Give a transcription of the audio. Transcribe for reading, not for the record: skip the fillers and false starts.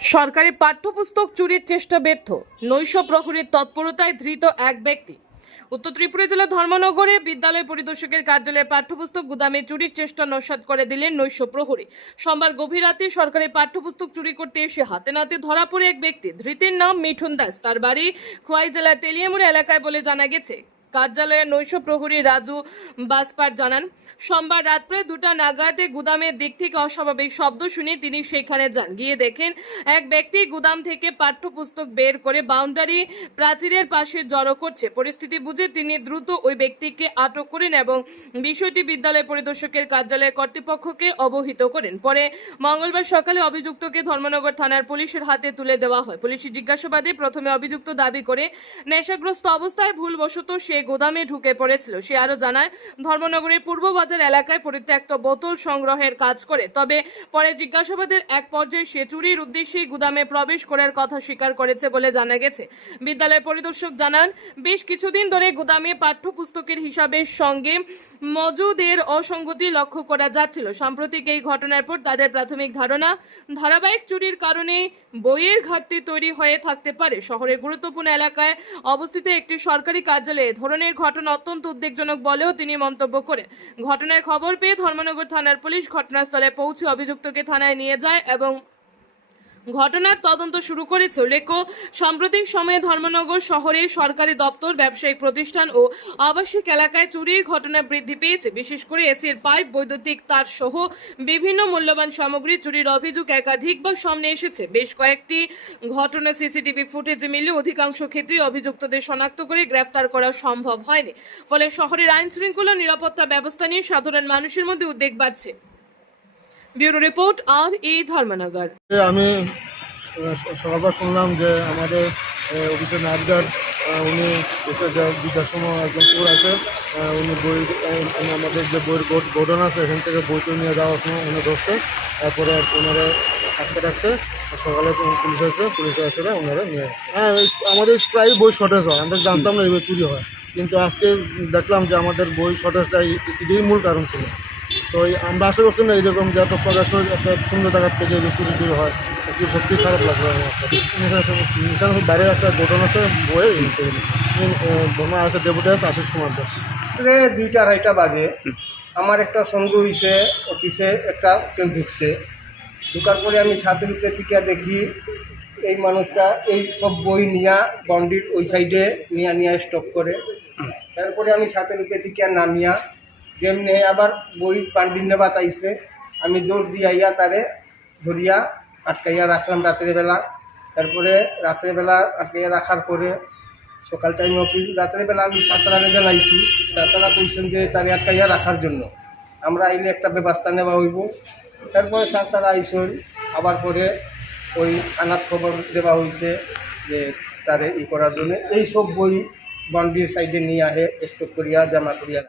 সরকারি পাঠ্যপুস্তক চুরির চেষ্টা ব্যর্থ, নৈশ প্রহরীর তৎপরতায় ধৃত এক ব্যক্তি। উত্তর ত্রিপুরা জেলার ধর্মনগরে বিদ্যালয় পরিদর্শকের কার্যালয়ে পাঠ্যপুস্তক গুদামে চুরির চেষ্টা নস্যাৎ করে দিলেন নৈশ প্রহরী। সোমবার গভীর রাতে সরকারি পাঠ্যপুস্তক চুরি করতে এসে হাতে নাতে ধরা পড়ে এক ব্যক্তি। ধৃতের নাম মিঠুন দাস। তার বাড়ি খোয়াই জেলার তেলিয়ামুড়া এলাকায় বলে জানা গেছে। কার্যালয়ের নৈশ প্রহরী রাজু বাসপার জানান, সোমবার রাত প্রায় 2টা নাগাদে গুদামের দিক থেকে অস্বাভাবিক শব্দ শুনে তিনি সেখানে যান। গিয়ে দেখেন এক ব্যক্তি গুদাম থেকে পাঠ্যপুস্তক বের করে বাউন্ডারি প্রাচীরের পাশে জড়ো করছে। পরিস্থিতি বুঝে তিনি দ্রুত ওই ব্যক্তিকে আটক করেন এবং বিষয়টি বিদ্যালয় পরিদর্শকের কার্যালয়ের কর্তৃপক্ষকে অবহিত করেন। পরে মঙ্গলবার সকালে অভিযুক্তকে ধর্মনগর থানার পুলিশের হাতে তুলে দেওয়া হয়। পুলিশের জিজ্ঞাসাবাদে প্রথমে অভিযুক্ত দাবি করে নেশাগ্রস্ত অবস্থায় ভুলবশত সে গোদামে ঢুকে পড়েছিল। সে আরো জানায়, ধর্মনগরের পূর্ব বাজার এলাকায় পরিত্যক্ত বোতল সংগ্রহের কাজ করে। তবে পরে জিজ্ঞাসাবাদের এক পর্যায়ে সে চুরির উদ্দেশ্যে গুদামে প্রবেশ করার কথা স্বীকার করেছে বলে জানা গেছে। বিদ্যালয় পরিদর্শক জানান, বেশ কিছুদিন ধরে গুদামে পাঠ্যপুস্তকের হিসাবের সঙ্গে মজুদের অসঙ্গতি লক্ষ্য করা যাচ্ছিল। সাম্প্রতিক এই ঘটনার পর তাদের প্রাথমিক ধারণা, ধারাবাহিক চুরির কারণে বইয়ের ঘাটতি তৈরি হয়ে থাকতে পারে। শহরের গুরুত্বপূর্ণ এলাকায় অবস্থিত একটি সরকারি কার্যালয়ে ধরনের ঘটনা অত্যন্ত উদ্বেগজনক বলেও তিনি মন্তব্য করেন। ঘটনার খবর পেয়ে ধর্মনগর থানার পুলিশ ঘটনাস্থলে পৌঁছে অভিযুক্তকে থানায় নিয়ে যায় এবং ঘটনার তদন্ত শুরু করেছে। উল্লেখ্য, সাম্প্রতিক সময়ে ধর্মনগর শহরে সরকারি দপ্তর, ব্যবসায়িক প্রতিষ্ঠান ও আবাসিক এলাকায় চুরির ঘটনা বৃদ্ধি পেয়েছে। বিশেষ করে এসির পাইপ, বৈদ্যুতিক তার সহ বিভিন্ন মূল্যবান সামগ্রী চুরির অভিযোগ একাধিকবার সামনে এসেছে। বেশ কয়েকটি ঘটনা সিসিটিভি ফুটেজে মিলে অধিকাংশ ক্ষেত্রে অভিযুক্তদের শনাক্ত করে গ্রেফতার করা সম্ভব হয়নি। ফলে শহরের আইন শৃঙ্খলা নিরাপত্তা ব্যবস্থা নিয়ে সাধারণ মানুষের মধ্যে উদ্বেগ বাড়ছে। Bureau report, RE. ধর্মনগর। আমি সকালবার শুনলাম যে আমাদের অফিসের নাটগার্ড উনি এসে দুটার সময় একজন চোর আছে, উনি বই আমাদের যে বইয়ের গোডাউন আছে এখান থেকে বইটা নিয়ে যাওয়ার সময় উনি ধরছে। তারপরে ওনারা আটকে রাখছে। সকালে পুলিশ এসে ওনারা নিয়ে আসছে। হ্যাঁ, আমাদের প্রায় বই শর্টেজ হয়, আমরা জানতাম না এইভাবে চুরি হয়, কিন্তু আজকে দেখলাম যে আমাদের বই শর্টেজটা এটাই মূল কারণ ছিল। তো আমরা আশা করছি না এইরকম যে এত প্রকাশ্য একটা সুন্দর জায়গার থেকে যে চুরি হয়, একটু সত্যি খারাপ লাগলো আমার। বাইরে একটা গোডাউন আছে বইয়ে বোমা আছে, ডেপুটেস আশিস কুমার দাস। 2টা-2:30 বাজে আমার একটা সন্দেহ হয়েছে, অফিসে একটা কেউ ঢুকছে। ঢুকার পরে আমি ছাদের উপরে থেকে দেখি এই মানুষটা এই সব বই নিয়ে বাউন্ডারির ওই সাইডে নিয়ে স্টক করে। তারপরে আমি ছাদের উপরে থেকে নামিয়া যেমনি আবার বই বান্ডিল নেবা চাইছে, আমি জোর দিয়া তারে ধরিয়া আটকাইয়া রাখলাম রাত্রেবেলা। তারপরে রাত্রেবেলা আটকাইয়া রাখার পরে সকাল টাইম অফিস, রাত্রেবেলা আমি 7টা জানাইছি। তারা কইছেন যে তারে আটকাইয়া রাখার জন্য আমরা আইলে একটা ব্যবস্থা নেওয়া হইব। তারপরে তারা আইসন, আবার পরে ওই থানার খবর দেওয়া হয়েছে যে তারে করার জন্য এই সব বই বাউন্ডারির সাইডে নিয়ে আহে স্টক করিয়া জমা করিয়া।